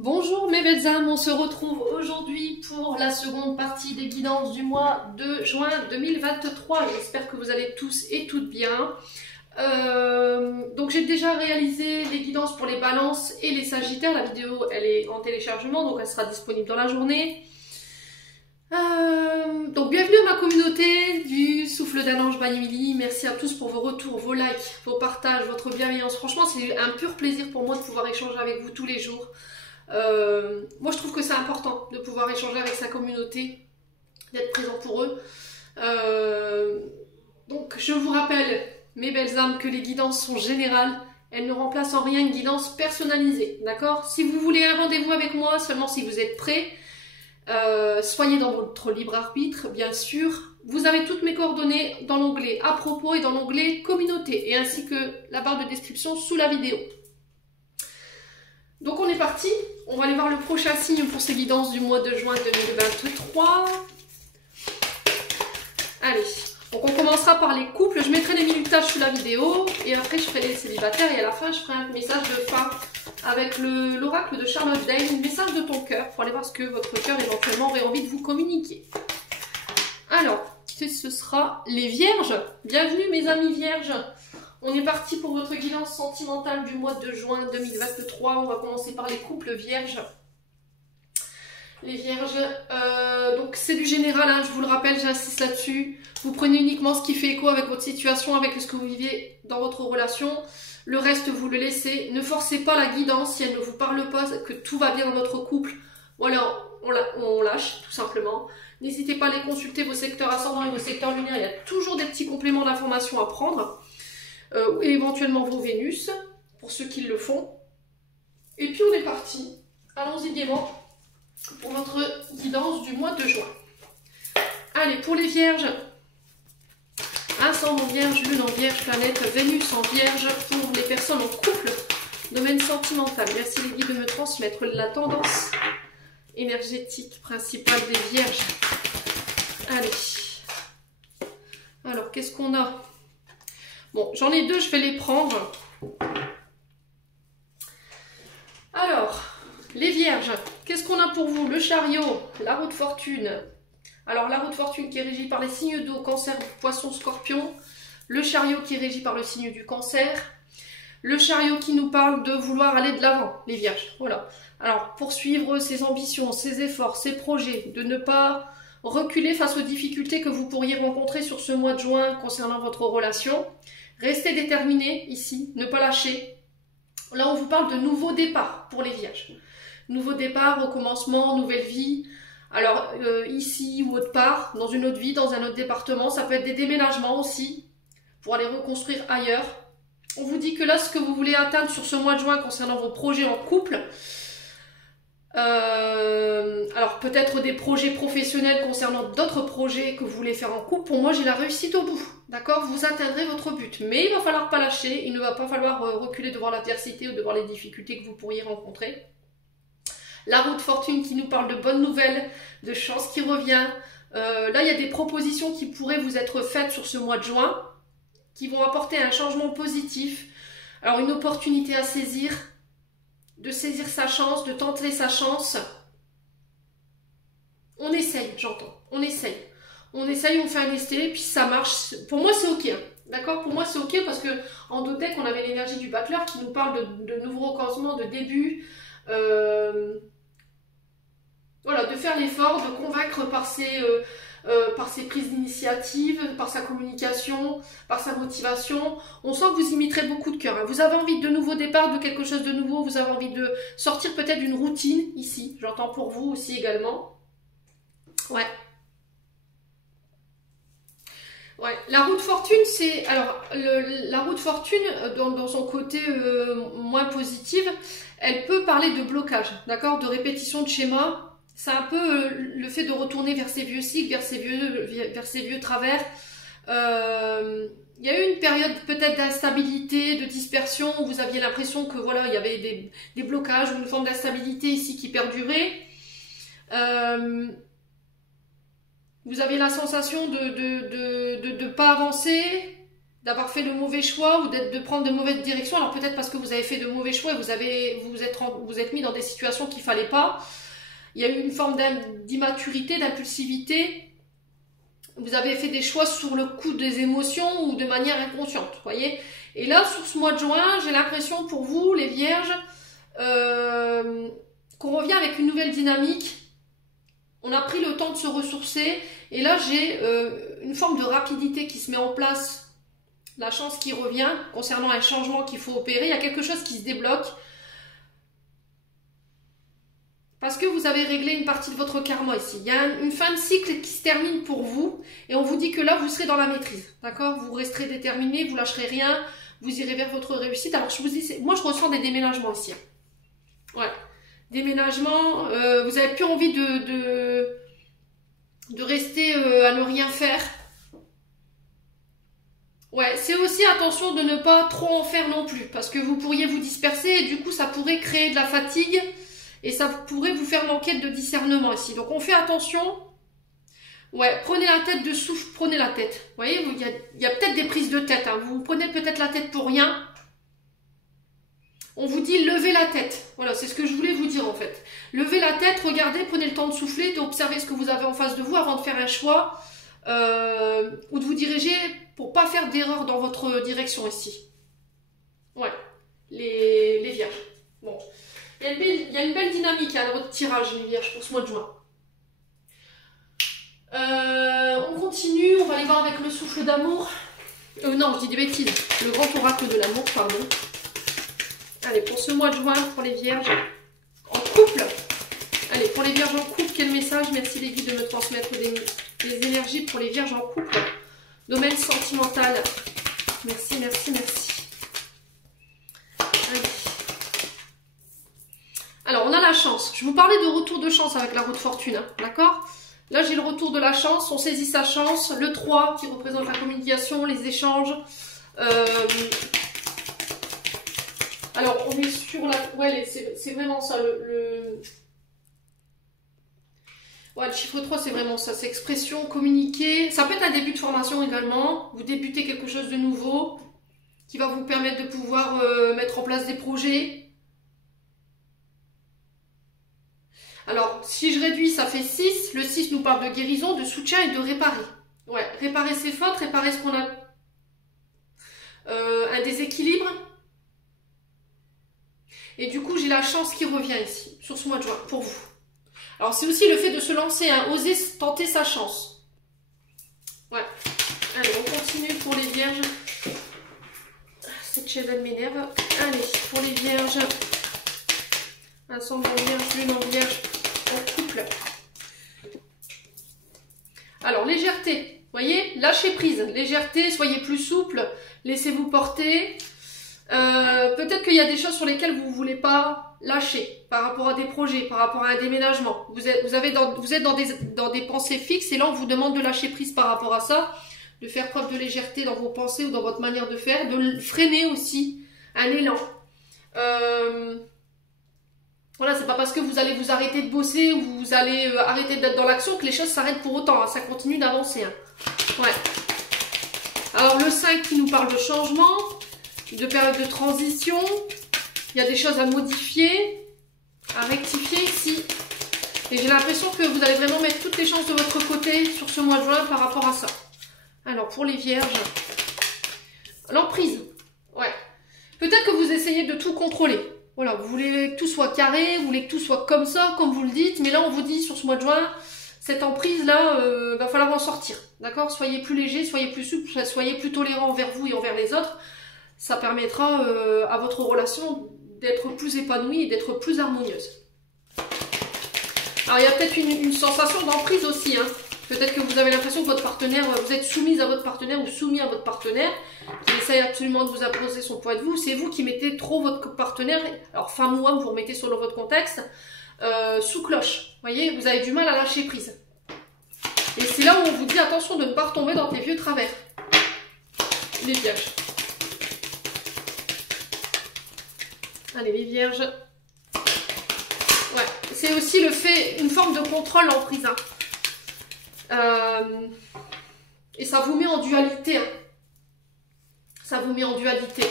Bonjour mes belles âmes, on se retrouve aujourd'hui pour la seconde partie des guidances du mois de juin 2023. J'espère que vous allez tous et toutes bien. Donc j'ai déjà réalisé les guidances pour les balances et les sagittaires. La vidéo elle est en téléchargement, donc elle sera disponible dans la journée. Donc bienvenue à ma communauté du Souffle d'un ange by Emily. Merci à tous pour vos retours, vos likes, vos partages, votre bienveillance. Franchement c'est un pur plaisir pour moi de pouvoir échanger avec vous tous les jours. Moi je trouve que c'est important de pouvoir échanger avec sa communauté, d'être présent pour eux. Donc je vous rappelle, mes belles âmes, que les guidances sont générales. Elles ne remplacent en rien une guidance personnalisée, d'accord? Si vous voulez un rendez-vous avec moi, seulement si vous êtes prêts, soyez dans votre libre arbitre, bien sûr. Vous avez toutes mes coordonnées dans l'onglet à propos et dans l'onglet communauté, et ainsi que la barre de description sous la vidéo. Donc on est parti, on va aller voir le prochain signe pour ces guidances du mois de juin 2023. Allez, donc on commencera par les couples, je mettrai les minutages sous la vidéo, et après je ferai les célibataires, et à la fin je ferai un message de fin avec l'oracle de Charlotte Dane, message de ton cœur, pour aller voir ce que votre cœur éventuellement aurait envie de vous communiquer. Alors, ce sera les vierges. Bienvenue mes amis vierges. On est parti pour votre guidance sentimentale du mois de juin 2023. On va commencer par les couples vierges. Les vierges, donc c'est du général, hein, je vous le rappelle, j'insiste là-dessus. Vous prenez uniquement ce qui fait écho avec votre situation, avec ce que vous vivez dans votre relation. Le reste, vous le laissez. Ne forcez pas la guidance si elle ne vous parle pas, que tout va bien dans votre couple. Voilà, on lâche, tout simplement. N'hésitez pas à aller consulter vos secteurs ascendants et vos secteurs lunaires. Il y a toujours des petits compléments d'informations à prendre. Et éventuellement vos Vénus, pour ceux qui le font. Et puis on est parti. Allons-y gaiement pour votre guidance du mois de juin. Allez, pour les vierges, ascendant vierge, lune en vierge, planète Vénus en vierge, pour les personnes en couple, domaine sentimental. Merci les guides de me transmettre la tendance énergétique principale des vierges. Allez. Alors, qu'est-ce qu'on a? Bon, j'en ai deux, je vais les prendre. Alors, les vierges, qu'est-ce qu'on a pour vous? Le chariot, la roue de fortune. Alors, la roue de fortune qui est régie par les signes d'eau, cancer, poisson, scorpion. Le chariot qui est régi par le signe du cancer. Le chariot qui nous parle de vouloir aller de l'avant, les vierges. Voilà. Alors, poursuivre ses ambitions, ses efforts, ses projets, de ne pas reculer face aux difficultés que vous pourriez rencontrer sur ce mois de juin concernant votre relation. Restez déterminés ici, ne pas lâcher. Là, on vous parle de nouveau départ pour les vierges. Nouveau départ, recommencement, nouvelle vie. Alors, ici ou autre part, dans une autre vie, dans un autre département, ça peut être des déménagements aussi, pour aller reconstruire ailleurs. On vous dit que là, ce que vous voulez atteindre sur ce mois de juin concernant vos projets en couple, alors peut-être des projets professionnels concernant d'autres projets que vous voulez faire en couple, pour moi j'ai la réussite au bout, d'accord? Vous atteindrez votre but, mais il va falloir pas lâcher, il ne va pas falloir reculer devant l'adversité ou devant les difficultés que vous pourriez rencontrer. La roue de fortune qui nous parle de bonnes nouvelles, de chance qui revient. Là il y a des propositions qui pourraient vous être faites sur ce mois de juin, qui vont apporter un changement positif. Alors une opportunité à saisir, de saisir sa chance, de tenter sa chance. On essaye, j'entends. On essaye. On essaye, on fait un essai, puis ça marche. Pour moi, c'est ok. Hein. D'accord? Pour moi, c'est ok parce que en Dotec, on avait l'énergie du battleur qui nous parle de nouveaux recommencements, de début. Voilà, de faire l'effort, de convaincre par ses prises d'initiative, par sa communication, par sa motivation. On sent que vous y mettrez beaucoup de cœur. Hein. Vous avez envie de nouveaux départs, de quelque chose de nouveau. Vous avez envie de sortir peut-être d'une routine ici. J'entends pour vous aussi également. Ouais. Ouais. La roue de fortune, c'est... Alors, la roue de fortune, dans son côté moins positive, elle peut parler de blocage, d'accord? De répétition de schémas. C'est un peu le fait de retourner vers ses vieux cycles, vers ses vieux travers. Il y a eu une période peut-être d'instabilité, de dispersion, où vous aviez l'impression que voilà, il y avait des blocages ou une forme d'instabilité ici qui perdurait. Vous avez la sensation de ne pas avancer, d'avoir fait le mauvais choix ou de prendre de mauvaises directions. Alors peut-être parce que vous avez fait de mauvais choix et vous êtes mis dans des situations qu'il ne fallait pas. Il y a eu une forme d'immaturité, d'impulsivité. Vous avez fait des choix sur le coup des émotions ou de manière inconsciente, voyez. Et là, sur ce mois de juin, j'ai l'impression pour vous, les vierges, qu'on revient avec une nouvelle dynamique. On a pris le temps de se ressourcer. Et là, j'ai une forme de rapidité qui se met en place. La chance qui revient concernant un changement qu'il faut opérer. Il y a quelque chose qui se débloque. Parce que vous avez réglé une partie de votre karma ici. Il y a une fin de cycle qui se termine pour vous. Et on vous dit que là, vous serez dans la maîtrise. D'accord? Vous resterez déterminé, vous lâcherez rien. Vous irez vers votre réussite. Alors, je vous dis, moi, je ressens des déménagements ici. Ouais. Déménagements. Vous n'avez plus envie de rester à ne rien faire. Ouais, c'est aussi attention de ne pas trop en faire non plus. Parce que vous pourriez vous disperser et du coup, ça pourrait créer de la fatigue. Et ça pourrait vous faire manquer de discernement ici. Donc on fait attention. Ouais, prenez la tête de souffle, prenez la tête. Vous voyez, il y a peut-être des prises de tête. Hein. Vous prenez peut-être la tête pour rien. On vous dit levez la tête. Voilà, c'est ce que je voulais vous dire en fait. Levez la tête, regardez, prenez le temps de souffler, d'observer ce que vous avez en face de vous avant de faire un choix. Ou de vous diriger pour pas faire d'erreur dans votre direction ici. Ouais, les vierges. Bon. Il y a une belle dynamique dans votre tirage, les vierges, pour ce mois de juin. On continue, on va aller voir avec le souffle d'amour. Non, je dis des bêtises. Le grand oracle de l'amour, pardon. Allez, pour ce mois de juin, pour les vierges en couple. Allez, pour les vierges en couple, quel message? Merci les guides de me transmettre des énergies pour les vierges en couple. Domaine sentimental. Merci, merci, merci. Allez. Alors, on a la chance. Je vous parlais de retour de chance avec la roue de fortune, hein, d'accord? Là, j'ai le retour de la chance. On saisit sa chance. Le 3 qui représente la communication, les échanges. Alors, on est sur la... Ouais, c'est vraiment ça. Ouais, le chiffre 3, c'est vraiment ça. C'est expression, communiquer. Ça peut être un début de formation également. Vous débutez quelque chose de nouveau qui va vous permettre de pouvoir mettre en place des projets. Alors, si je réduis, ça fait 6. Le 6 nous parle de guérison, de soutien et de réparer. Ouais, réparer ses fautes, réparer ce qu'on a... un déséquilibre. Et du coup, j'ai la chance qui revient ici, sur ce mois de juin, pour vous. Alors, c'est aussi le fait de se lancer, hein, oser tenter sa chance. Ouais. Allez, on continue pour les vierges. Cette chevelle m'énerve. Allez, pour les vierges. Ascendant vierge, lune en vierge. En couple. Alors, légèreté, vous voyez, lâchez prise, légèreté, soyez plus souple, laissez-vous porter. Peut-être qu'il y a des choses sur lesquelles vous ne voulez pas lâcher, par rapport à des projets, par rapport à un déménagement. Vous êtes dans des pensées fixes et là, on vous demande de lâcher prise par rapport à ça, de faire preuve de légèreté dans vos pensées ou dans votre manière de faire, de freiner aussi un élan. Voilà, c'est pas parce que vous allez vous arrêter de bosser ou vous allez arrêter d'être dans l'action que les choses s'arrêtent pour autant. Hein. Ça continue d'avancer. Hein. Ouais. Alors, le 5 qui nous parle de changement, de période de transition. Il y a des choses à modifier, à rectifier ici. Et j'ai l'impression que vous allez vraiment mettre toutes les chances de votre côté sur ce mois de juin par rapport à ça. Alors, pour les vierges, l'emprise. Ouais. Peut-être que vous essayez de tout contrôler. Voilà, vous voulez que tout soit carré, vous voulez que tout soit comme ça, comme vous le dites, mais là on vous dit sur ce mois de juin, cette emprise-là, va falloir en sortir, d'accord? Soyez plus léger, soyez plus souple, soyez plus tolérant envers vous et envers les autres. Ça permettra à votre relation d'être plus épanouie et d'être plus harmonieuse. Alors il y a peut-être une sensation d'emprise aussi, hein. Peut-être que vous avez l'impression que votre partenaire, vous êtes soumise à votre partenaire ou soumis à votre partenaire, qui essaye absolument de vous imposer son point de vue. C'est vous qui mettez trop votre partenaire, alors femme ou homme, vous remettez selon votre contexte, sous cloche. Vous voyez, vous avez du mal à lâcher prise. Et c'est là où on vous dit attention de ne pas retomber dans tes vieux travers. Les vierges. Allez, les vierges. Ouais, c'est aussi le fait, une forme de contrôle en prise. Hein. Et ça vous met en dualité. Hein. Ça vous met en dualité.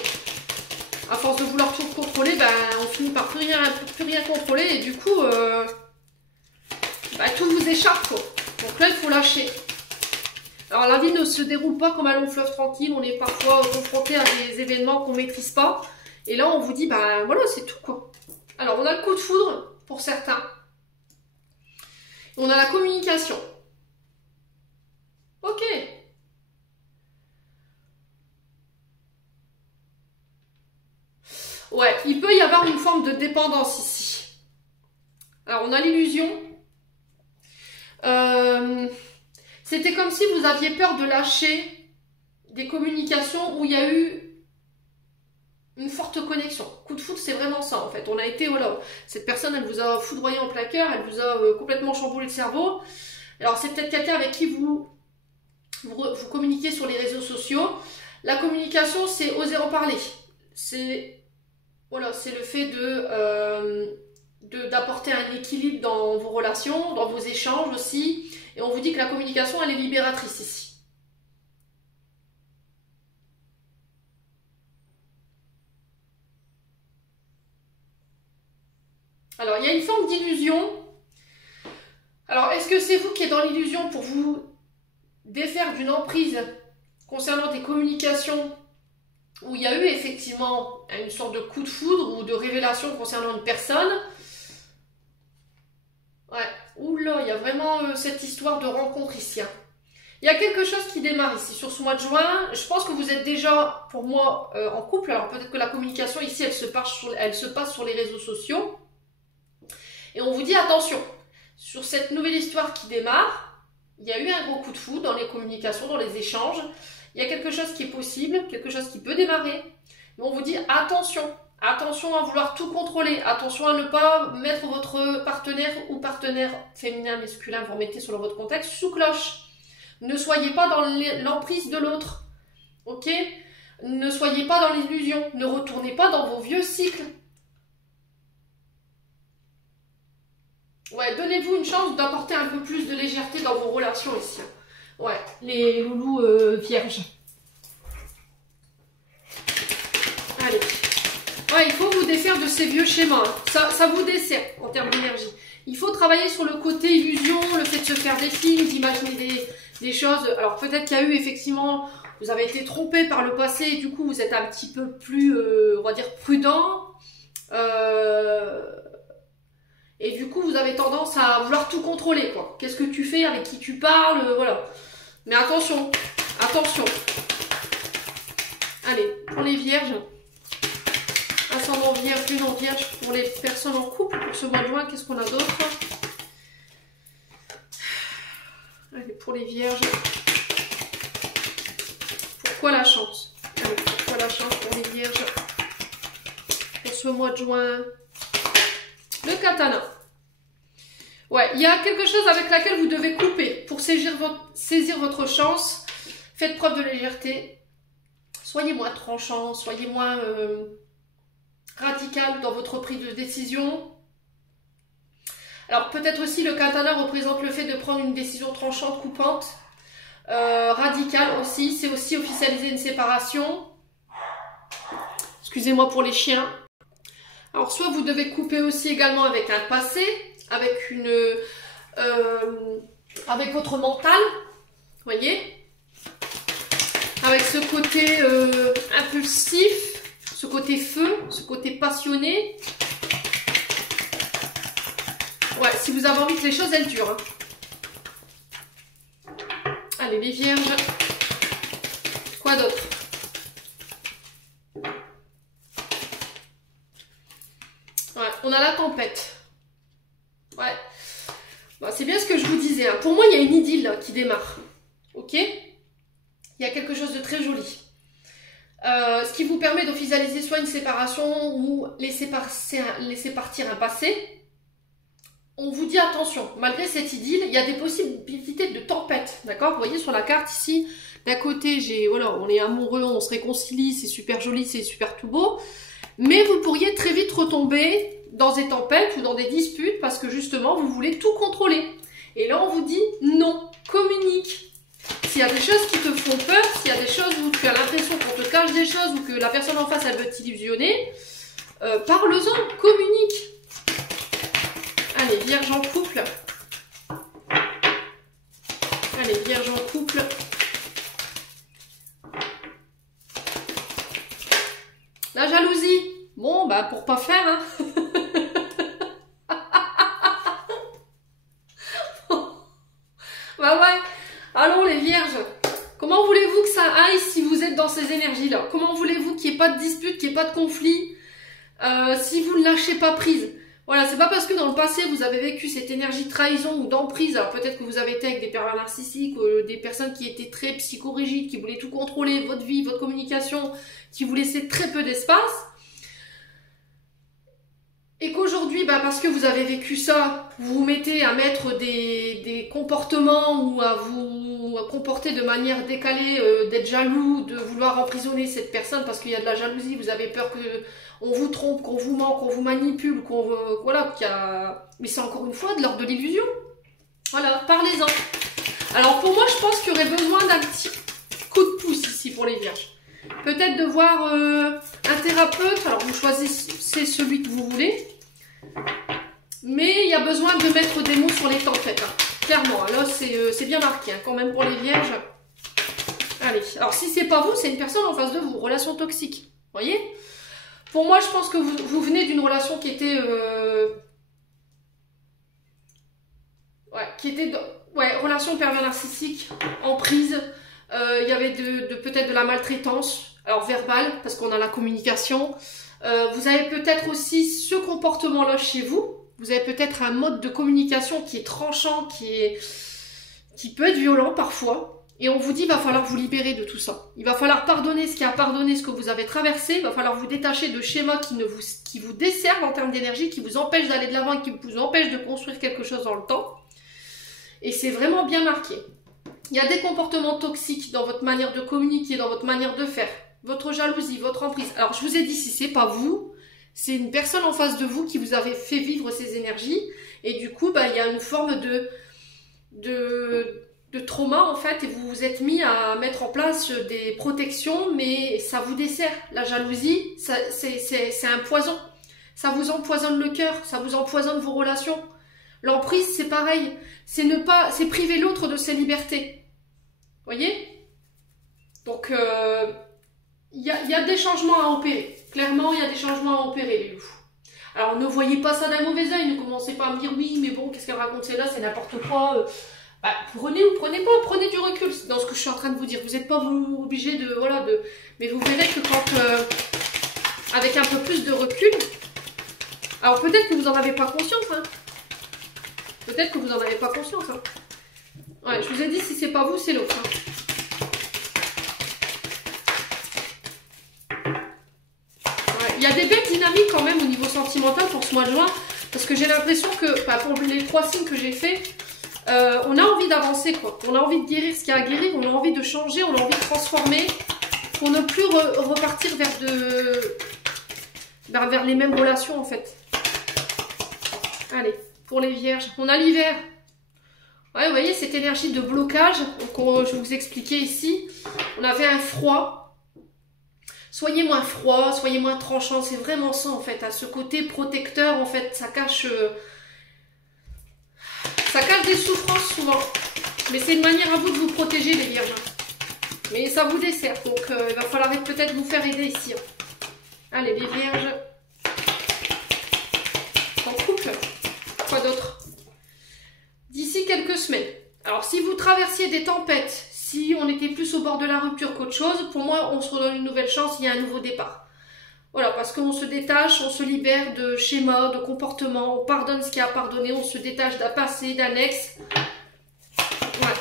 À force de vouloir tout contrôler, ben, on finit par plus rien contrôler et du coup, ben, tout vous échappe, quoi. Donc là, il faut lâcher. Alors la vie ne se déroule pas comme un long fleuve tranquille, on est parfois confronté à des événements qu'on ne maîtrise pas. Et là, on vous dit, ben voilà, c'est tout, quoi. Alors, on a le coup de foudre pour certains. On a la communication. Ok. Ouais, il peut y avoir une forme de dépendance ici. Alors, on a l'illusion. C'était comme si vous aviez peur de lâcher des communications où il y a eu une forte connexion. Coup de foudre, c'est vraiment ça, en fait. On a été, voilà, cette personne, elle vous a foudroyé en plein cœur, elle vous a complètement chamboulé le cerveau. Alors, c'est peut-être quelqu'un avec qui vous communiquez sur les réseaux sociaux. La communication, c'est oser en parler. C'est, voilà, c'est le fait d'apporter un équilibre dans vos relations, dans vos échanges aussi. Et on vous dit que la communication, elle est libératrice ici. Alors, il y a une forme d'illusion. Alors, est-ce que c'est vous qui êtes dans l'illusion pour vous défaire d'une emprise concernant des communications où il y a eu effectivement une sorte de coup de foudre ou de révélation concernant une personne? Ouais, oula, il y a vraiment cette histoire de rencontre ici. Hein. Il y a quelque chose qui démarre ici sur ce mois de juin. Je pense que vous êtes déjà, pour moi, en couple. Alors peut-être que la communication ici, elle se passe sur les réseaux sociaux. Et on vous dit attention, sur cette nouvelle histoire qui démarre, il y a eu un gros coup de foudre dans les communications, dans les échanges. Il y a quelque chose qui est possible, quelque chose qui peut démarrer. Mais on vous dit attention. Attention à vouloir tout contrôler, attention à ne pas mettre votre partenaire ou partenaire féminin, masculin, vous remettez selon votre contexte, sous cloche. Ne soyez pas dans l'emprise de l'autre, ok? Ne soyez pas dans l'illusion, ne retournez pas dans vos vieux cycles. Ouais, donnez-vous une chance d'apporter un peu plus de légèreté dans vos relations ici. Ouais, les loulous vierges. Allez. Ouais, il faut vous défaire de ces vieux schémas. Ça vous dessert en termes d'énergie. Il faut travailler sur le côté illusion, le fait de se faire des films, d'imaginer des choses. Alors peut-être qu'il y a eu effectivement, vous avez été trompé par le passé et du coup vous êtes un petit peu plus, on va dire, prudent. Et du coup vous avez tendance à vouloir tout contrôler, quoi. Qu'est-ce que tu fais, avec qui tu parles, voilà. Mais attention, attention. Allez, pour les vierges. Ascendant vierge, lune en vierge pour les personnes en couple pour ce mois de juin. Qu'est-ce qu'on a d'autre? Allez, pour les vierges. Pourquoi la chance? Allez, pourquoi la chance pour les vierges pour ce mois de juin? Le katana. Ouais, il y a quelque chose avec laquelle vous devez couper pour saisir votre chance. Faites preuve de légèreté. Soyez moins tranchant, soyez moins... radical dans votre prise de décision. Alors peut-être aussi le katana représente le fait de prendre une décision tranchante, coupante, radicale aussi. C'est aussi officialiser une séparation. Excusez-moi pour les chiens. Alors soit vous devez couper aussi également avec un passé, avec avec votre mental, voyez, avec ce côté impulsif. Ce côté feu, ce côté passionné. Ouais, si vous avez envie que les choses, elles durent. Hein. Allez, les vierges. Quoi d'autre? Ouais, on a la tempête. Ouais. Bon, c'est bien ce que je vous disais. Hein. Pour moi, il y a une idylle là, qui démarre. Ok? Il y a quelque chose de très joli. Ce qui vous permet d'officialiser soit une séparation ou laisser partir un passé. On vous dit attention, malgré cette idylle, il y a des possibilités de tempête, d'accord? Vous voyez sur la carte ici, d'un côté, voilà, on est amoureux, on se réconcilie, c'est super joli, c'est super tout beau, mais vous pourriez très vite retomber dans des tempêtes ou dans des disputes parce que justement, vous voulez tout contrôler. Et là, on vous dit non, communique. S'il y a des choses qui te font peur, s'il y a des choses où tu as l'impression qu'on te cache des choses ou que la personne en face, elle veut t'illusionner, parle-en, communique. Allez, Vierge en couple. Allez, Vierge en couple. La jalousie. Bon, bah, pour pas faire, hein. Bah ouais. Allons, les Vierges. Comment voulez-vous que ça aille si vous êtes dans ces énergies-là? Comment voulez-vous qu'il n'y ait pas de dispute, qu'il n'y ait pas de conflit, si vous ne lâchez pas prise? Voilà, c'est pas parce que dans le passé vous avez vécu cette énergie de trahison ou d'emprise, alors peut-être que vous avez été avec des pervers narcissiques, des personnes qui étaient très psychorigides, qui voulaient tout contrôler, votre vie, votre communication, qui vous laissaient très peu d'espace. Et qu'aujourd'hui, bah parce que vous avez vécu ça, vous vous mettez à mettre des comportements ou à vous comporter de manière décalée, d'être jaloux, de vouloir emprisonner cette personne parce qu'il y a de la jalousie, vous avez peur que on vous trompe, qu'on vous ment, qu'on vous manipule, qu'on voilà, qu'il y a... Mais c'est encore une fois de l'ordre de l'illusion. Voilà, parlez-en. Alors pour moi, je pense qu'il y aurait besoin d'un petit coup de pouce ici pour les Vierges. Peut-être de voir un thérapeute, alors vous choisissez celui que vous voulez. Mais il y a besoin de mettre des mots sur les tempêtes, hein. Clairement. Là, c'est bien marqué, hein, quand même pour les Vierges. Allez, alors si c'est pas vous, c'est une personne en face de vous, relation toxique. Vous voyez? Pour moi, je pense que vous venez d'une relation qui était... relation pervers narcissique, emprise. Il y avait peut-être de la maltraitance, alors verbale, parce qu'on a la communication. Vous avez peut-être aussi ce comportement-là chez vous. Vous avez peut-être un mode de communication qui est tranchant, qui peut être violent parfois. Et on vous dit, il va falloir vous libérer de tout ça. Il va falloir pardonner ce qui a pardonné, ce que vous avez traversé. Il va falloir vous détacher de schémas qui vous desservent en termes d'énergie, qui vous empêchent d'aller de l'avant et qui vous empêchent de construire quelque chose dans le temps. Et c'est vraiment bien marqué. Il y a des comportements toxiques dans votre manière de communiquer, dans votre manière de faire. Votre jalousie, votre emprise. Alors, je vous ai dit, si c'est pas vous, c'est une personne en face de vous qui vous avait fait vivre ces énergies. Et du coup, bah, il y a une forme de trauma, en fait, et vous vous êtes mis à mettre en place des protections, mais ça vous dessert. La jalousie, c'est un poison. Ça vous empoisonne le cœur, ça vous empoisonne vos relations. L'emprise, c'est pareil. C'est priver l'autre de ses libertés. Vous voyez? Donc, il y a des changements à opérer. Clairement, il y a des changements à opérer, les loups. Alors, ne voyez pas ça d'un mauvais œil. Ne commencez pas à me dire, oui, mais bon, qu'est-ce qu'elle raconte celle-là, c'est n'importe quoi. Bah, prenez ou prenez pas, prenez du recul dans ce que je suis en train de vous dire. Vous n'êtes pas obligé de... Voilà, mais vous verrez que quand... avec un peu plus de recul... Alors, peut-être que vous n'en avez pas conscience, hein. Peut-être que vous n'en avez pas conscience, hein. Ouais, je vous ai dit, si c'est pas vous, c'est l'autre, hein. Il y a des belles dynamiques quand même au niveau sentimental pour ce mois de juin, parce que j'ai l'impression que, bah, pour les 3 signes que j'ai fait, on a envie d'avancer, quoi. On a envie de guérir ce qu'il y a à guérir, on a envie de changer, on a envie de transformer, pour ne plus repartir vers les mêmes relations, en fait. Allez, pour les Vierges, on a l'hiver. Ouais, vous voyez, cette énergie de blocage, donc je vais vous expliquer ici, on avait un froid. Soyez moins froid, soyez moins tranchant, c'est vraiment ça en fait, à ce côté protecteur en fait, ça cache des souffrances souvent, mais c'est une manière à vous de vous protéger les Vierges, mais ça vous dessert, donc il va falloir peut-être vous faire aider ici. Allez les Vierges, en couple, quoi d'autre? D'ici quelques semaines, alors si vous traversiez des tempêtes, si on était plus au bord de la rupture qu'autre chose, pour moi, on se redonne une nouvelle chance, il y a un nouveau départ. Voilà, parce qu'on se détache, on se libère de schémas, de comportements, on pardonne ce qui a pardonné, on se détache d'un passé, d'un ex. Voilà.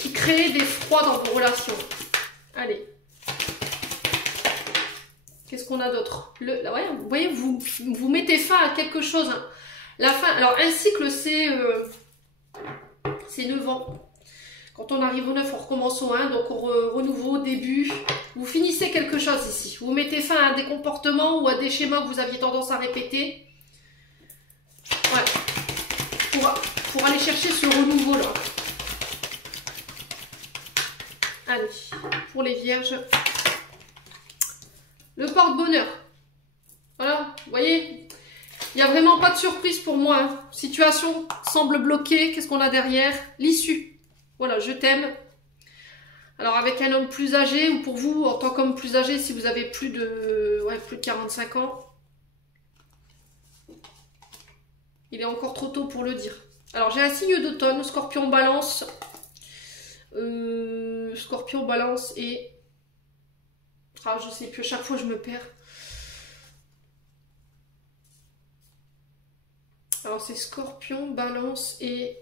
Qui crée des froids dans vos relations. Allez. Qu'est-ce qu'on a d'autre? Ouais, vous voyez, vous mettez fin à quelque chose. Hein. La fin, alors un cycle, c'est 9 ans. Quand on arrive au 9, on recommence au 1, donc renouveau, début. Vous finissez quelque chose ici. Vous mettez fin à des comportements ou à des schémas que vous aviez tendance à répéter. Ouais. Pour aller chercher ce renouveau-là. Allez, pour les vierges, le porte-bonheur. Voilà, vous voyez, il n'y a vraiment pas de surprise pour moi. Hein. Situation semble bloquée. Qu'est-ce qu'on a derrière? L'issue. Voilà, je t'aime. Alors avec un homme plus âgé, ou pour vous, en tant qu'homme plus âgé, si vous avez plus de 45 ans, il est encore trop tôt pour le dire. Alors j'ai un signe d'automne, Scorpion, Balance. Scorpion, Balance et... Ah, je sais plus, à chaque fois je me perds. Alors c'est Scorpion, Balance et...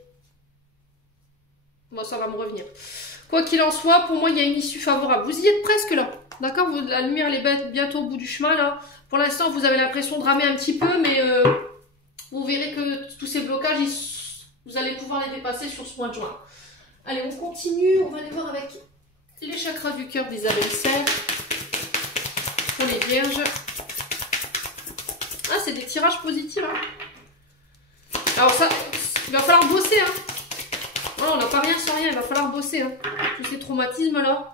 Bon, ça va me revenir. Quoi qu'il en soit, pour moi, il y a une issue favorable. Vous y êtes presque là. D'accord? La lumière, elle est bientôt au bout du chemin, là. Pour l'instant, vous avez l'impression de ramer un petit peu, mais vous verrez que tous ces blocages, vous allez pouvoir les dépasser sur ce mois de juin. Allez, on continue. On va aller voir avec les chakras du cœur d'Isabelle Serre. Pour les vierges. Ah, c'est des tirages positifs, hein. Alors ça, il va falloir bosser, hein. Oh, on n'a pas rien sans rien, il va falloir bosser, hein. Tous ces traumatismes là.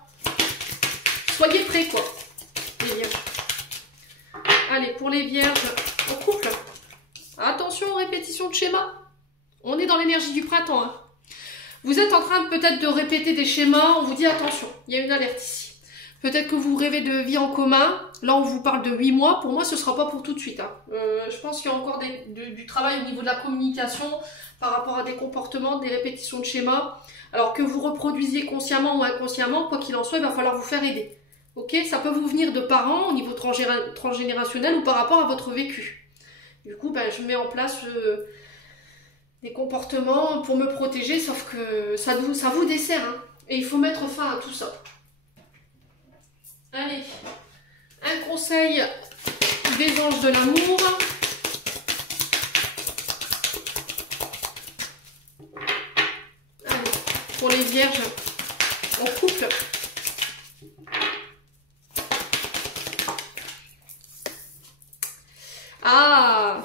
Soyez prêts, quoi, les vierges. Allez, pour les vierges, en couple. Attention aux répétitions de schémas. On est dans l'énergie du printemps, hein. Vous êtes en train peut-être de répéter des schémas, on vous dit attention, il y a une alerte ici. Peut-être que vous rêvez de vie en commun. Là, on vous parle de 8 mois. Pour moi, ce ne sera pas pour tout de suite, hein. Je pense qu'il y a encore du travail au niveau de la communication par rapport à des comportements, des répétitions de schémas. Alors que vous reproduisiez consciemment ou inconsciemment, quoi qu'il en soit, il va falloir vous faire aider. Ok? Ça peut vous venir de parents au niveau transgénérationnel ou par rapport à votre vécu. Du coup, ben, je mets en place des comportements pour me protéger, sauf que ça vous dessert, hein. Et il faut mettre fin à tout ça. Allez, un conseil des anges de l'amour. Allez, pour les vierges en couple. Ah,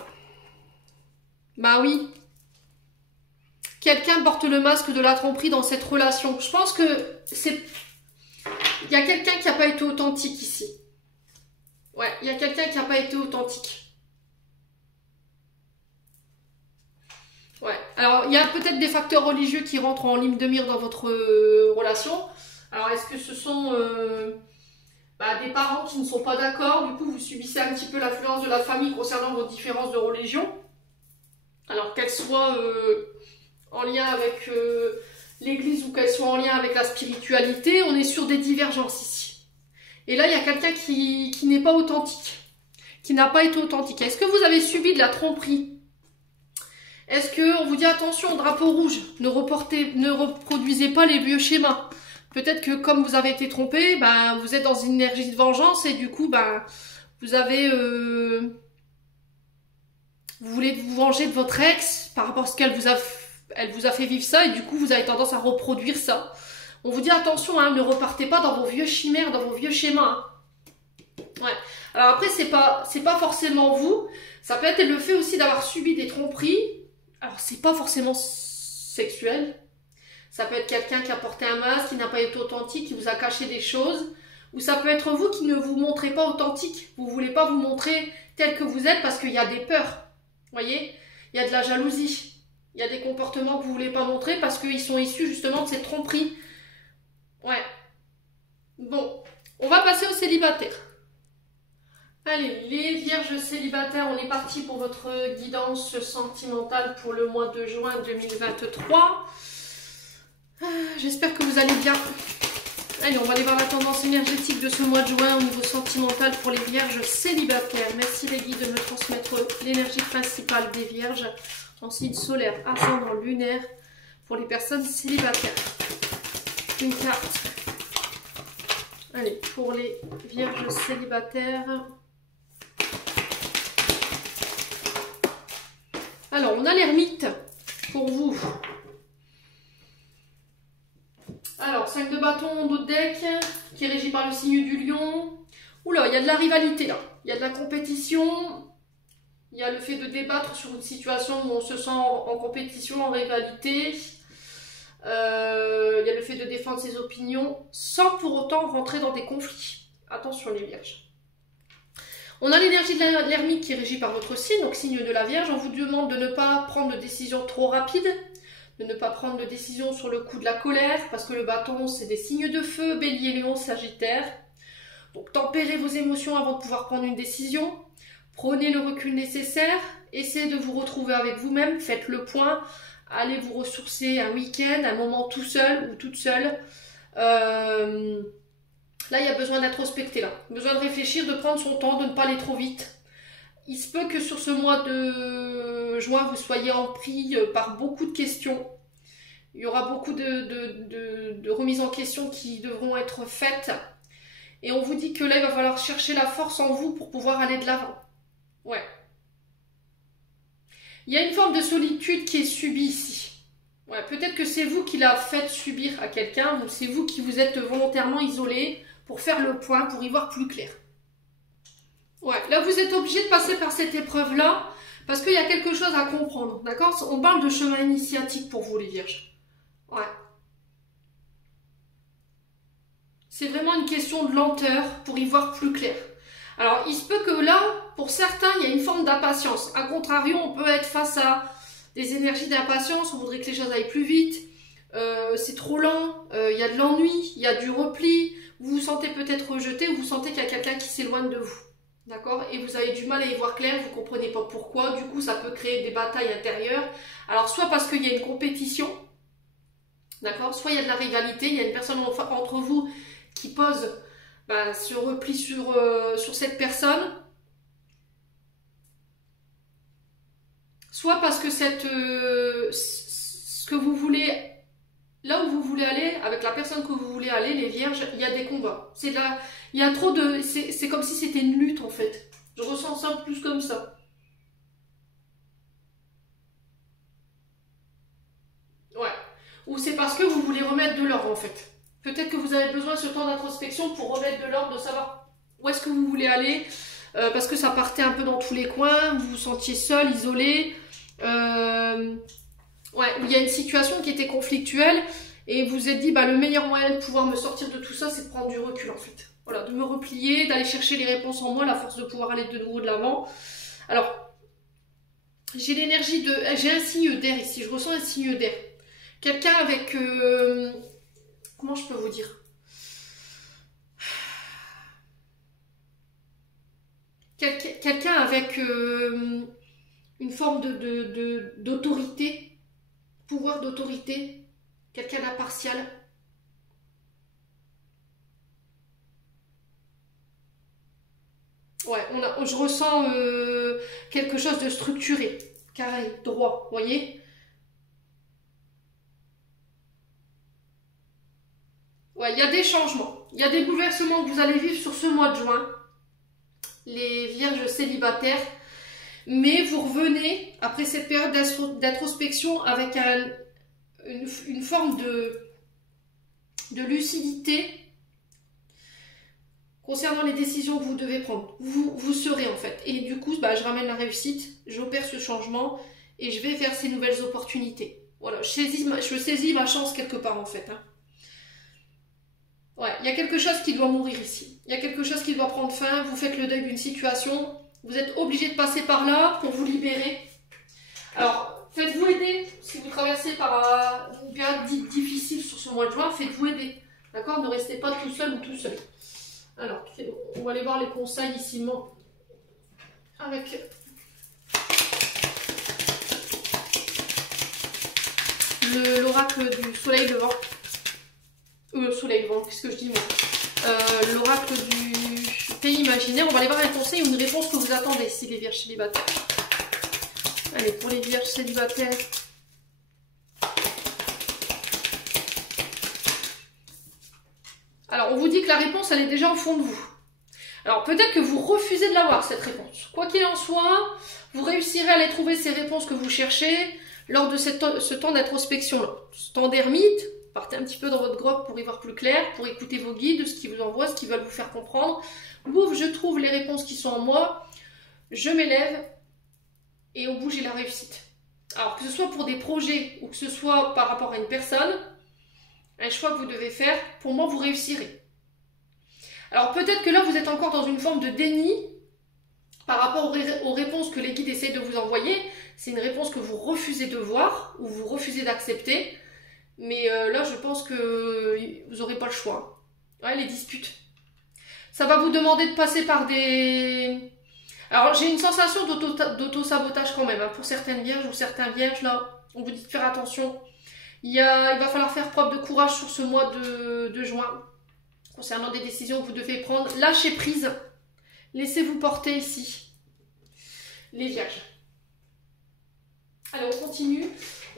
bah oui. Quelqu'un porte le masque de la tromperie dans cette relation. Je pense que c'est... Il y a quelqu'un qui n'a pas été authentique ici. Ouais, il y a quelqu'un qui n'a pas été authentique. Ouais, alors il y a peut-être des facteurs religieux qui rentrent en ligne de mire dans votre relation. Alors est-ce que ce sont des parents qui ne sont pas d'accord? Du coup, vous subissez un petit peu l'influence de la famille concernant vos différences de religion. Alors qu'elles soient en lien avec... l'église ou qu'elles soient en lien avec la spiritualité, on est sur des divergences ici. Et là, il y a quelqu'un qui n'est pas authentique, qui n'a pas été authentique. Est-ce que vous avez subi de la tromperie? Est-ce qu'on vous dit attention, drapeau rouge, ne reproduisez pas les vieux schémas? Peut-être que comme vous avez été trompé, ben, vous êtes dans une énergie de vengeance et du coup, ben, vous avez... vous voulez vous venger de votre ex par rapport à ce qu'elle vous a fait. Elle vous a fait vivre ça et du coup vous avez tendance à reproduire ça. On vous dit attention, hein, ne repartez pas dans vos vieux chimères, dans vos vieux schémas. Hein. Ouais. Alors après c'est pas forcément vous. Ça peut être le fait aussi d'avoir subi des tromperies. Alors c'est pas forcément sexuel. Ça peut être quelqu'un qui a porté un masque, qui n'a pas été authentique, qui vous a caché des choses. Ou ça peut être vous qui ne vous montrez pas authentique. Vous voulez pas vous montrer tel que vous êtes parce qu'il y a des peurs. Vous voyez? Il y a de la jalousie. Il y a des comportements que vous ne voulez pas montrer parce qu'ils sont issus justement de cette tromperie. Ouais. Bon, on va passer aux célibataires. Allez, les vierges célibataires, on est parti pour votre guidance sentimentale pour le mois de juin 2023. J'espère que vous allez bien. Allez, on va aller voir la tendance énergétique de ce mois de juin au niveau sentimental pour les vierges célibataires. Merci les guides de me transmettre l'énergie principale des vierges en signe solaire, ascendant, lunaire pour les personnes célibataires. Une carte. Allez, pour les vierges célibataires. Alors, on a l'ermite pour vous. Alors, 5 de bâton, d'autres deck, qui est régi par le signe du lion. Oula, il y a de la rivalité là. Il y a de la compétition. Il y a le fait de débattre sur une situation où on se sent en compétition, en rivalité. Il y a le fait de défendre ses opinions sans pour autant rentrer dans des conflits. Attention les vierges. On a l'énergie de l'ermite qui est régie par votre signe, donc signe de la Vierge. On vous demande de ne pas prendre de décisions trop rapides, de ne pas prendre de décisions sur le coup de la colère, parce que le bâton, c'est des signes de feu, Bélier, Lion, Sagittaire. Donc tempérez vos émotions avant de pouvoir prendre une décision. Prenez le recul nécessaire, essayez de vous retrouver avec vous-même, faites le point, allez vous ressourcer un week-end, un moment tout seul ou toute seule. Là, il y a besoin d'introspecter, là. Besoin de réfléchir, de prendre son temps, de ne pas aller trop vite. Il se peut que sur ce mois de juin, vous soyez empris par beaucoup de questions. Il y aura beaucoup de remises en question qui devront être faites. Et on vous dit que là, il va falloir chercher la force en vous pour pouvoir aller de l'avant. Ouais. Il y a une forme de solitude qui est subie ici. Ouais, peut-être que c'est vous qui la faites subir à quelqu'un, ou c'est vous qui vous êtes volontairement isolé pour faire le point, pour y voir plus clair. Ouais, là vous êtes obligé de passer par cette épreuve-là, parce qu'il y a quelque chose à comprendre, d'accord? On parle de chemin initiatique pour vous les vierges. Ouais. C'est vraiment une question de lenteur pour y voir plus clair. Alors, il se peut que là, pour certains, il y a une forme d'impatience. A contrario, on peut être face à des énergies d'impatience, on voudrait que les choses aillent plus vite, c'est trop lent, il y a de l'ennui, il y a du repli, vous vous sentez peut-être rejeté, ou vous sentez qu'il y a quelqu'un qui s'éloigne de vous. D'accord? Et vous avez du mal à y voir clair, vous ne comprenez pas pourquoi, du coup ça peut créer des batailles intérieures. Alors soit parce qu'il y a une compétition, d'accord? Soit il y a de la rivalité, il y a une personne entre vous qui pose ce repli sur cette personne. Soit parce que ce que vous voulez, là où vous voulez aller, avec la personne que vous voulez aller, les vierges, il y a des combats. Il y a trop de... C'est comme si c'était une lutte en fait. Je ressens ça plus comme ça. Ouais. Ou c'est parce que vous voulez remettre de l'ordre en fait. Peut-être que vous avez besoin de ce temps d'introspection pour remettre de l'ordre, de savoir où est-ce que vous voulez aller. Parce que ça partait un peu dans tous les coins, vous vous sentiez seul, isolé. Ouais, il y a une situation qui était conflictuelle et vous vous êtes dit le meilleur moyen de pouvoir me sortir de tout ça, c'est de prendre du recul en fait. Voilà, de me replier, d'aller chercher les réponses en moi, la force de pouvoir aller de nouveau de l'avant. Alors, j'ai l'énergie de... J'ai un signe d'air ici, je ressens un signe d'air. Quelqu'un avec... comment je peux vous dire? Quelqu'un avec une forme d'autorité, pouvoir d'autorité, quelqu'un d'impartial. Ouais, je ressens quelque chose de structuré, carré, droit, vous voyez? Ouais, il y a des changements, il y a des bouleversements que vous allez vivre sur ce mois de juin, les vierges célibataires, mais vous revenez après cette période d'introspection avec une forme de lucidité concernant les décisions que vous devez prendre. Vous serez en fait. Et du coup, je ramène la réussite, j'opère ce changement et je vais vers ces nouvelles opportunités. Voilà, je saisis ma chance quelque part en fait. Hein. Ouais, il y a quelque chose qui doit mourir ici. Il y a quelque chose qui doit prendre fin. Vous faites le deuil d'une situation. Vous êtes obligé de passer par là pour vous libérer. Alors, faites-vous aider. Si vous traversez par une période difficile sur ce mois de juin, faites-vous aider. D'accord? Ne restez pas tout seul ou tout seul. Alors, on va aller voir les conseils ici. Avec l'oracle du soleil levant. Soleil levant, qu'est-ce que je dis moi? L'oracle du pays imaginaire. On va aller voir un conseil ou une réponse que vous attendez si les vierges célibataires. Allez, pour les vierges célibataires. Alors, on vous dit que la réponse, elle est déjà au fond de vous. Alors, peut-être que vous refusez de l'avoir, cette réponse. Quoi qu'il en soit, vous réussirez à aller trouver ces réponses que vous cherchez lors de ce temps d'introspection-là. Ce temps d'ermite. Partez un petit peu dans votre grotte pour y voir plus clair, pour écouter vos guides, ce qu'ils vous envoient, ce qu'ils veulent vous faire comprendre. Bouf, je trouve les réponses qui sont en moi, je m'élève et au bout j'ai la réussite. Alors que ce soit pour des projets ou que ce soit par rapport à une personne, un choix que vous devez faire. Pour moi, vous réussirez. Alors peut-être que là, vous êtes encore dans une forme de déni par rapport aux réponses que les guides essayent de vous envoyer. C'est une réponse que vous refusez de voir ou vous refusez d'accepter. Mais là, je pense que vous n'aurez pas le choix. Ouais, les disputes. Ça va vous demander de passer par des... Alors, j'ai une sensation d'auto-sabotage quand même. Hein, pour certaines vierges ou certains vierges, là, on vous dit de faire attention. Il va falloir faire preuve de courage sur ce mois de juin. Concernant des décisions que vous devez prendre. Lâchez prise. Laissez-vous porter ici. Les vierges. Allez, on continue.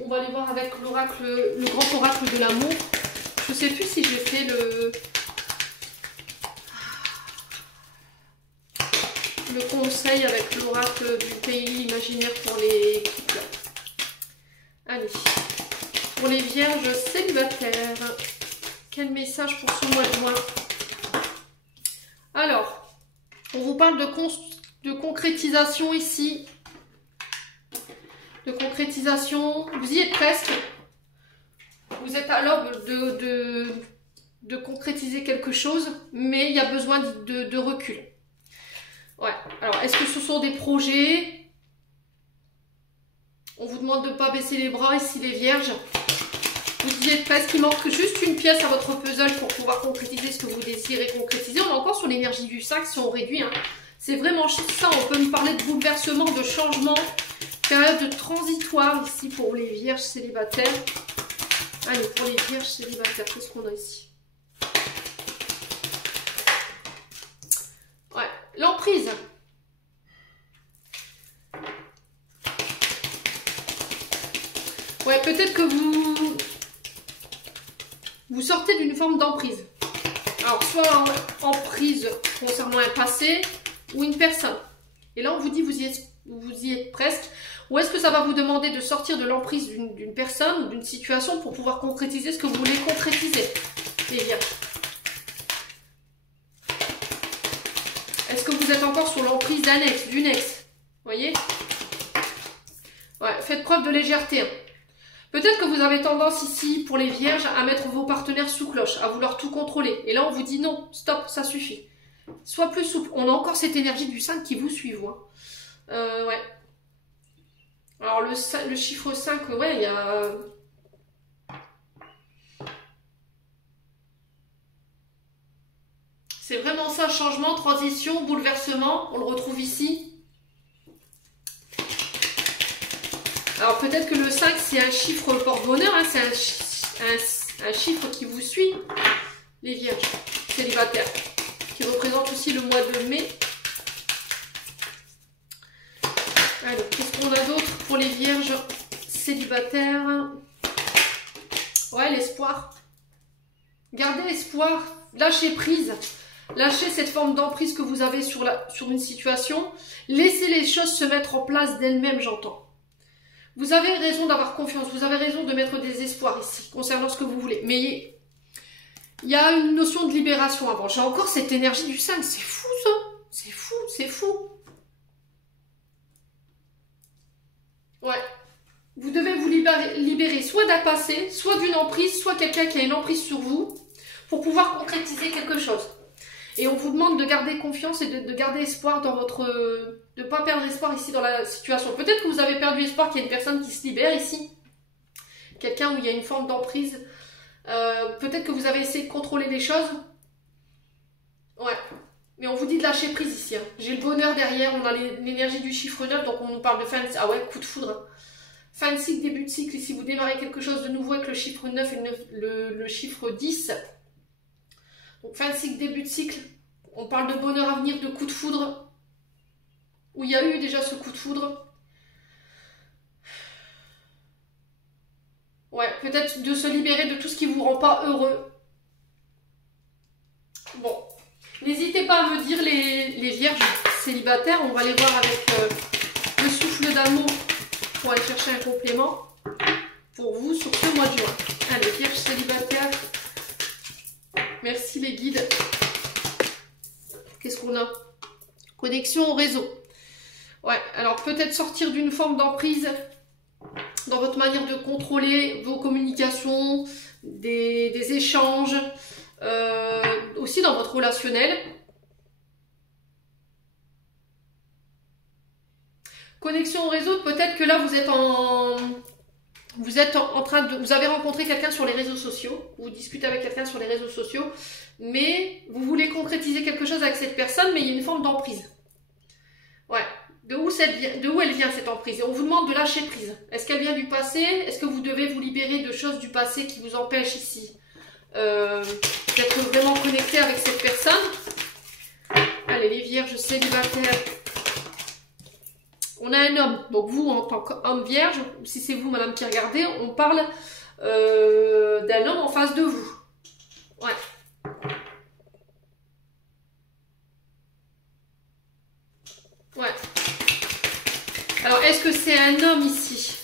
On va aller voir avec l'oracle, le grand oracle de l'amour. Je ne sais plus si j'ai fait le conseil avec l'oracle du pays imaginaire pour les couples. Allez. Pour les vierges célibataires, quel message pour ce mois de juin? Alors, on vous parle de concrétisation ici. De concrétisation, vous y êtes presque. Vous êtes à l'aube de concrétiser quelque chose, mais il y a besoin de recul. Ouais, alors est-ce que ce sont des projets? On vous demande de ne pas baisser les bras ici les vierges. Vous y êtes presque, il manque juste une pièce à votre puzzle pour pouvoir concrétiser ce que vous désirez concrétiser. On est encore sur l'énergie du 5 si on réduit. Hein. C'est vraiment ça, on peut me parler de bouleversement, de changement. Période de transitoire ici pour les vierges célibataires. Allez, pour les vierges célibataires, qu'est-ce qu'on a ici? Ouais, l'emprise. Ouais, peut-être que vous sortez d'une forme d'emprise. Alors, soit emprise concernant un passé ou une personne. Et là, on vous dit, vous y êtes presque. Ou est-ce que ça va vous demander de sortir de l'emprise d'une personne ou d'une situation pour pouvoir concrétiser ce que vous voulez concrétiser, les vierges? Est-ce que vous êtes encore sur l'emprise d'un ex, d'une ex? Voyez? Ouais, faites preuve de légèreté. Hein. Peut-être que vous avez tendance ici, pour les vierges, à mettre vos partenaires sous cloche, à vouloir tout contrôler. Et là, on vous dit non, stop, ça suffit. Sois plus souple. On a encore cette énergie du 5 qui vous suit, vous. Hein. Ouais. Alors, le chiffre 5, ouais, il y a... C'est vraiment ça, changement, transition, bouleversement. On le retrouve ici. Alors, peut-être que le 5, c'est un chiffre porte-bonheur. Hein, c'est un chiffre qui vous suit, les vierges célibataires, qui représente aussi le mois de mai. Alors, qu'est-ce qu'on a d'autre pour les vierges célibataires? Ouais, l'espoir. Gardez espoir, lâchez prise. Lâchez cette forme d'emprise que vous avez sur une situation. Laissez les choses se mettre en place d'elles-mêmes, j'entends. Vous avez raison d'avoir confiance, vous avez raison de mettre des espoirs ici, concernant ce que vous voulez. Mais il y a une notion de libération avant. J'ai encore cette énergie du 5, c'est fou ça. C'est fou, c'est fou. Ouais, vous devez vous libérer soit d'un passé, soit d'une emprise, soit quelqu'un qui a une emprise sur vous pour pouvoir concrétiser quelque chose. Et on vous demande de garder confiance et de garder espoir dans votre... de ne pas perdre espoir ici dans la situation. Peut-être que vous avez perdu espoir qu'il y a une personne qui se libère ici. Quelqu'un où il y a une forme d'emprise. Peut-être que vous avez essayé de contrôler les choses. Ouais. Mais on vous dit de lâcher prise ici. Hein. J'ai le bonheur derrière, on a l'énergie du chiffre 9, donc on nous parle de fin de... Ah ouais, coup de foudre. Hein. Fin de cycle, début de cycle, ici vous démarrez quelque chose de nouveau avec le chiffre 9 et le chiffre 10. Donc fin de cycle, début de cycle, on parle de bonheur à venir, de coup de foudre. Où il y a eu déjà ce coup de foudre. Ouais, peut-être de se libérer de tout ce qui ne vous rend pas heureux. Bon. N'hésitez pas à me dire les vierges célibataires. On va aller voir avec le souffle d'amour pour aller chercher un complément pour vous sur ce mois de juin. Allez, vierges célibataires. Merci les guides. Qu'est-ce qu'on a? Connexion au réseau. Ouais, alors peut-être sortir d'une forme d'emprise dans votre manière de contrôler vos communications, des échanges, aussi dans votre relationnel. Connexion au réseau, peut-être que là vous êtes en train de... Vous avez rencontré quelqu'un sur les réseaux sociaux, vous discutez avec quelqu'un sur les réseaux sociaux, mais vous voulez concrétiser quelque chose avec cette personne, mais il y a une forme d'emprise. Ouais. De où elle vient cette emprise? Et on vous demande de lâcher prise. Est-ce qu'elle vient du passé? Est-ce que vous devez vous libérer de choses du passé qui vous empêchent ici d'être vraiment connecté avec cette personne? Allez, les vierges célibataires. On a un homme. Donc vous, en tant qu'homme vierge, si c'est vous, madame, qui regardez, on parle d'un homme en face de vous. Ouais. Ouais. Alors, est-ce que c'est un homme ici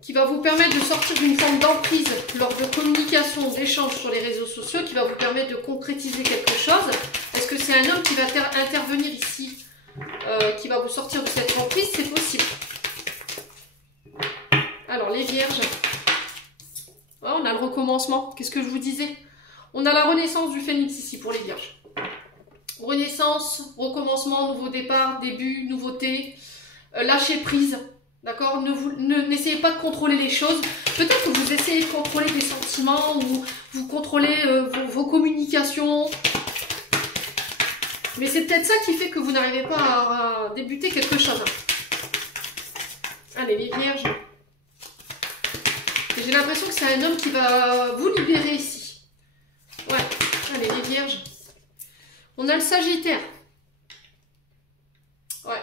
qui va vous permettre de sortir d'une forme d'emprise lors de communication, d'échanges sur les réseaux sociaux, qui va vous permettre de concrétiser quelque chose? Est-ce que c'est un homme qui va intervenir ici, qui va vous sortir de cette emprise? C'est possible. Alors, les vierges. Oh, on a le recommencement. Qu'est-ce que je vous disais? On a la renaissance du phénix ici pour les vierges. Renaissance, recommencement, nouveau départ, début, nouveauté, lâcher prise, d'accord? N'essayez pas de contrôler les choses. Peut-être que vous essayez de contrôler des sentiments ou vous contrôlez vos communications. Mais c'est peut-être ça qui fait que vous n'arrivez pas à débuter quelque chose. Allez, les vierges. J'ai l'impression que c'est un homme qui va vous libérer ici. Ouais, allez, les vierges. On a le Sagittaire. Ouais.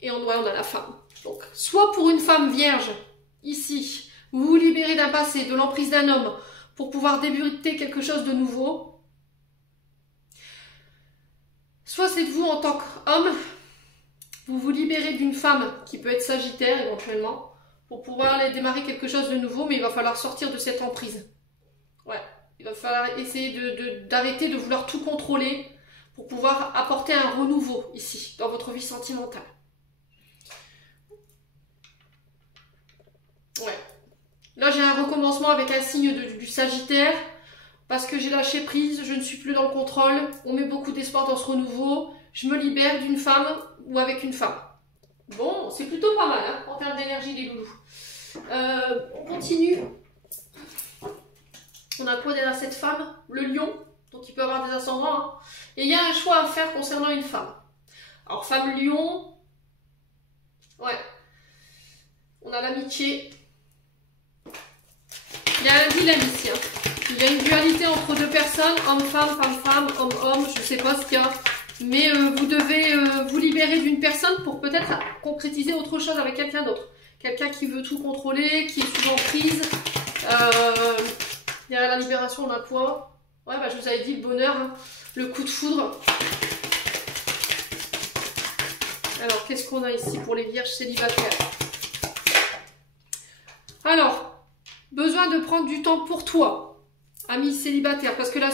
Et on a la femme. Donc, soit pour une femme vierge, ici, vous vous libérez d'un passé, de l'emprise d'un homme, pour pouvoir débuter quelque chose de nouveau. Soit c'est vous en tant qu'homme, vous vous libérez d'une femme qui peut être Sagittaire éventuellement, pour pouvoir aller démarrer quelque chose de nouveau, mais il va falloir sortir de cette emprise. Ouais. Il va falloir essayer d'arrêter de vouloir tout contrôler pour pouvoir apporter un renouveau ici, dans votre vie sentimentale. Ouais. Là, j'ai un recommencement avec un signe du Sagittaire, parce que j'ai lâché prise, je ne suis plus dans le contrôle, on met beaucoup d'espoir dans ce renouveau, je me libère d'une femme ou avec une femme. Bon, c'est plutôt pas mal, hein, en termes d'énergie des loulous. On continue. On a quoi derrière cette femme? Le lion, donc il peut avoir des ascendants. Hein. Et il y a un choix à faire concernant une femme. Alors, femme lion, ouais. On a l'amitié. Il y a un dilemme ici. Hein. Il y a une dualité entre deux personnes, homme-femme, femme-femme, homme-homme, je ne sais pas ce qu'il y a. Mais vous devez vous libérer d'une personne pour peut-être concrétiser autre chose avec quelqu'un d'autre. Quelqu'un qui veut tout contrôler, qui est sous emprise. Derrière la libération, on a quoi? Ouais, bah, je vous avais dit le bonheur, hein. Le coup de foudre. Alors, qu'est-ce qu'on a ici pour les vierges célibataires? Alors, besoin de prendre du temps pour toi, ami célibataire, parce que la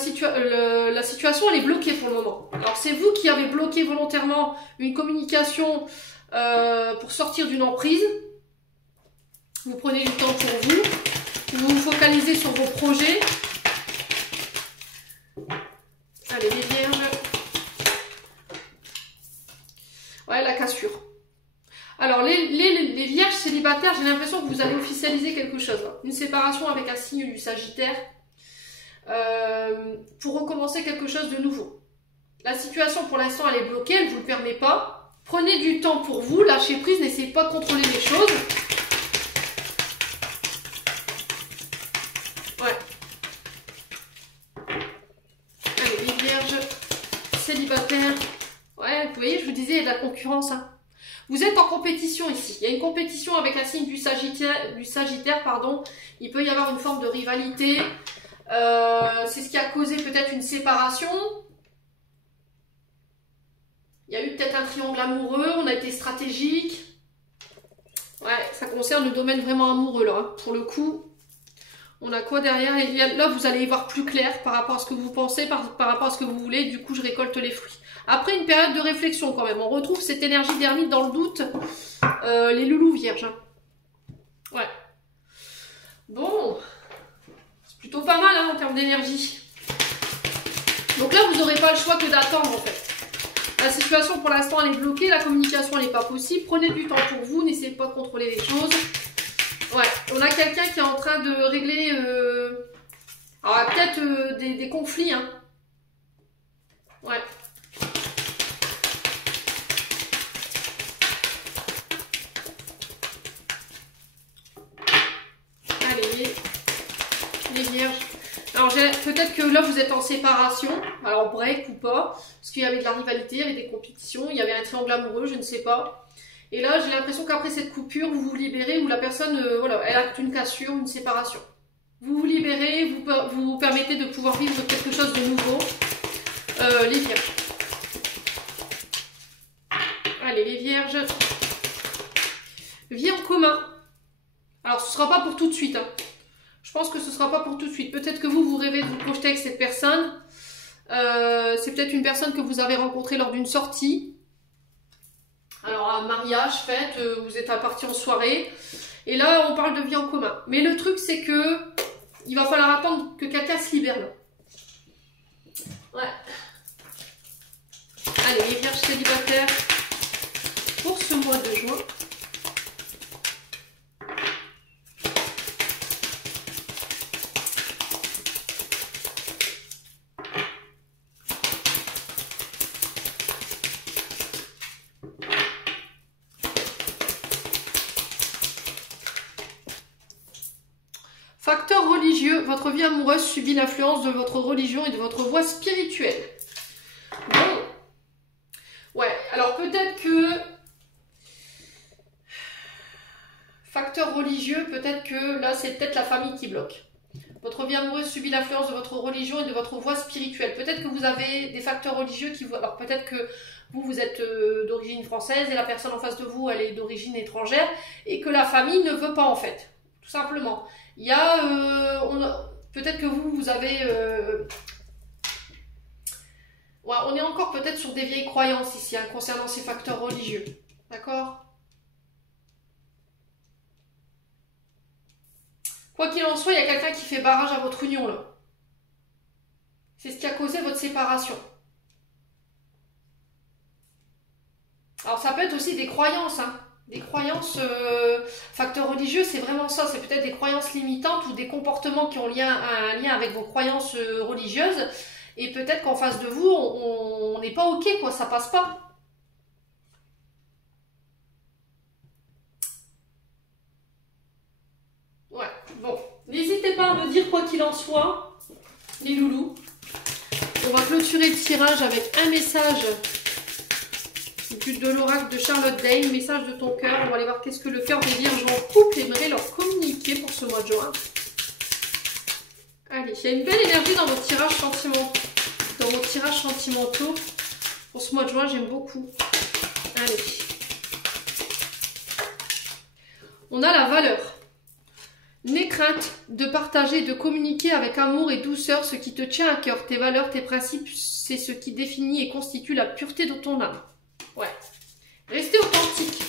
situation, elle est bloquée pour le moment. Alors, c'est vous qui avez bloqué volontairement une communication pour sortir d'une emprise. Vous prenez du temps pour vous. Vous vous focalisez sur vos projets. Allez, les vierges. Ouais, la cassure. Alors, les vierges célibataires, j'ai l'impression que vous allez officialiser quelque chose. Hein. Une séparation avec un signe du Sagittaire. Pour recommencer quelque chose de nouveau. La situation, pour l'instant, elle est bloquée. Elle ne vous le permet pas. Prenez du temps pour vous. Lâchez prise. N'essayez pas de contrôler les choses. Ouais. Allez, les vierges célibataires. Ouais, vous voyez, je vous disais, il y a de la concurrence. Hein. Vous êtes en compétition ici. Il y a une compétition avec un signe du Sagittaire, pardon. Il peut y avoir une forme de rivalité. C'est ce qui a causé peut-être une séparation. Il y a eu peut-être un triangle amoureux. On a été stratégique. Ouais, ça concerne le domaine vraiment amoureux, là. Hein. Pour le coup... On a quoi derrière? Et là, vous allez y voir plus clair par rapport à ce que vous pensez, par rapport à ce que vous voulez. Du coup, je récolte les fruits. Après une période de réflexion quand même. On retrouve cette énergie d'ermite dans le doute. Les loulous vierges. Hein. Ouais. Bon, c'est plutôt pas mal hein, en termes d'énergie. Donc là, vous n'aurez pas le choix que d'attendre en fait. La situation pour l'instant elle est bloquée, la communication elle n'est pas possible. Prenez du temps pour vous, n'essayez pas de contrôler les choses. Ouais, on a quelqu'un qui est en train de régler alors peut-être des conflits. Hein. Ouais. Allez, les vierges. Alors peut-être que là vous êtes en séparation, alors break ou pas, parce qu'il y avait de la rivalité, il y avait des compétitions, il y avait un triangle amoureux, je ne sais pas. Et là j'ai l'impression qu'après cette coupure, vous vous libérez ou la personne, voilà, elle a une cassure, une séparation. Vous vous libérez, vous permettez de pouvoir vivre quelque chose de nouveau. Les vierges. Allez les vierges. Vie en commun. Alors ce ne sera pas pour tout de suite, hein. Je pense que ce ne sera pas pour tout de suite. Peut-être que vous rêvez de vous projeter avec cette personne. C'est peut-être une personne que vous avez rencontrée lors d'une sortie. Alors, un mariage, fête, vous êtes partis en soirée. Et là, on parle de vie en commun. Mais le truc, c'est que il va falloir attendre que quelqu'un se libère là. Ouais. Allez, les vierges célibataires pour ce mois de juin. Facteur religieux, votre vie amoureuse subit l'influence de votre religion et de votre voie spirituelle. Bon. Ouais, alors peut-être que... Facteur religieux, peut-être que là, c'est peut-être la famille qui bloque. Votre vie amoureuse subit l'influence de votre religion et de votre voie spirituelle. Peut-être que vous avez des facteurs religieux qui... Alors peut-être que vous êtes d'origine française et la personne en face de vous, elle est d'origine étrangère et que la famille ne veut pas en fait. Tout simplement. Il y a, peut-être que vous avez, ouais, on est encore peut-être sur des vieilles croyances ici, hein, concernant ces facteurs religieux, d'accord? Quoi qu'il en soit, il y a quelqu'un qui fait barrage à votre union, là. C'est ce qui a causé votre séparation. Alors ça peut être aussi des croyances, hein. Des croyances, facteurs religieux, c'est vraiment ça. C'est peut-être des croyances limitantes ou des comportements qui ont un lien avec vos croyances religieuses. Et peut-être qu'en face de vous, on n'est pas OK, quoi. Ça passe pas. Ouais, bon. N'hésitez pas à me dire quoi qu'il en soit, les loulous. On va clôturer le tirage avec un message de l'oracle de Charlotte Dane, message de ton cœur. On va aller voir qu'est-ce que le cœur des vierges en couple aimerait leur communiquer pour ce mois de juin. Allez, il y a une belle énergie dans vos tirages sentimentaux. Pour ce mois de juin, j'aime beaucoup. Allez. On a la valeur. N'aie crainte de partager, de communiquer avec amour et douceur ce qui te tient à cœur. Tes valeurs, tes principes, c'est ce qui définit et constitue la pureté de ton âme. Ouais. Restez authentique.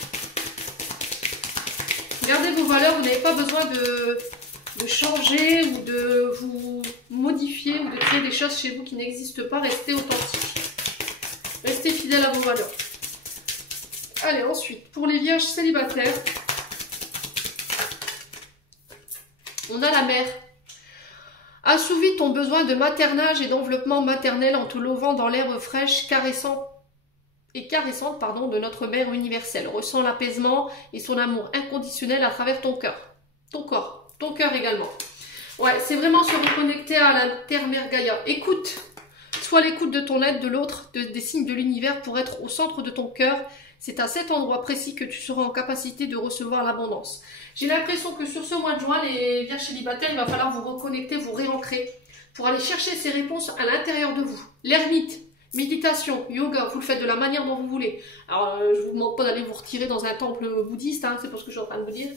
Gardez vos valeurs, vous n'avez pas besoin de changer ou de vous modifier ou de créer des choses chez vous qui n'existent pas. Restez authentique. Restez fidèle à vos valeurs. Allez, ensuite, pour les vierges célibataires, on a la mère. Assouvis ton besoin de maternage et d'enveloppement maternel en te levant dans l'herbe fraîche, caressante de notre mère universelle. Ressens l'apaisement et son amour inconditionnel à travers ton cœur. Ton corps, ton cœur également. Ouais, c'est vraiment se reconnecter à la Terre-Mère Gaïa. Écoute, sois l'écoute de ton être, de l'autre, des signes de l'univers pour être au centre de ton cœur. C'est à cet endroit précis que tu seras en capacité de recevoir l'abondance. J'ai l'impression que sur ce mois de juin, les vierges célibataires, il va falloir vous reconnecter, vous réancrer pour aller chercher ces réponses à l'intérieur de vous. L'ermite, méditation, yoga, vous le faites de la manière dont vous voulez. Alors, je vous demande pas d'aller vous retirer dans un temple bouddhiste, hein, c'est pas ce que je suis en train de vous dire.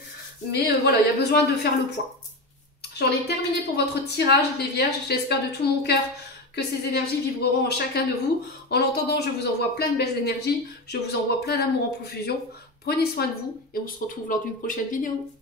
Mais voilà, il y a besoin de faire le point. J'en ai terminé pour votre tirage, les vierges. J'espère de tout mon cœur que ces énergies vibreront en chacun de vous. En l'entendant, je vous envoie plein de belles énergies. Je vous envoie plein d'amour en profusion. Prenez soin de vous et on se retrouve lors d'une prochaine vidéo.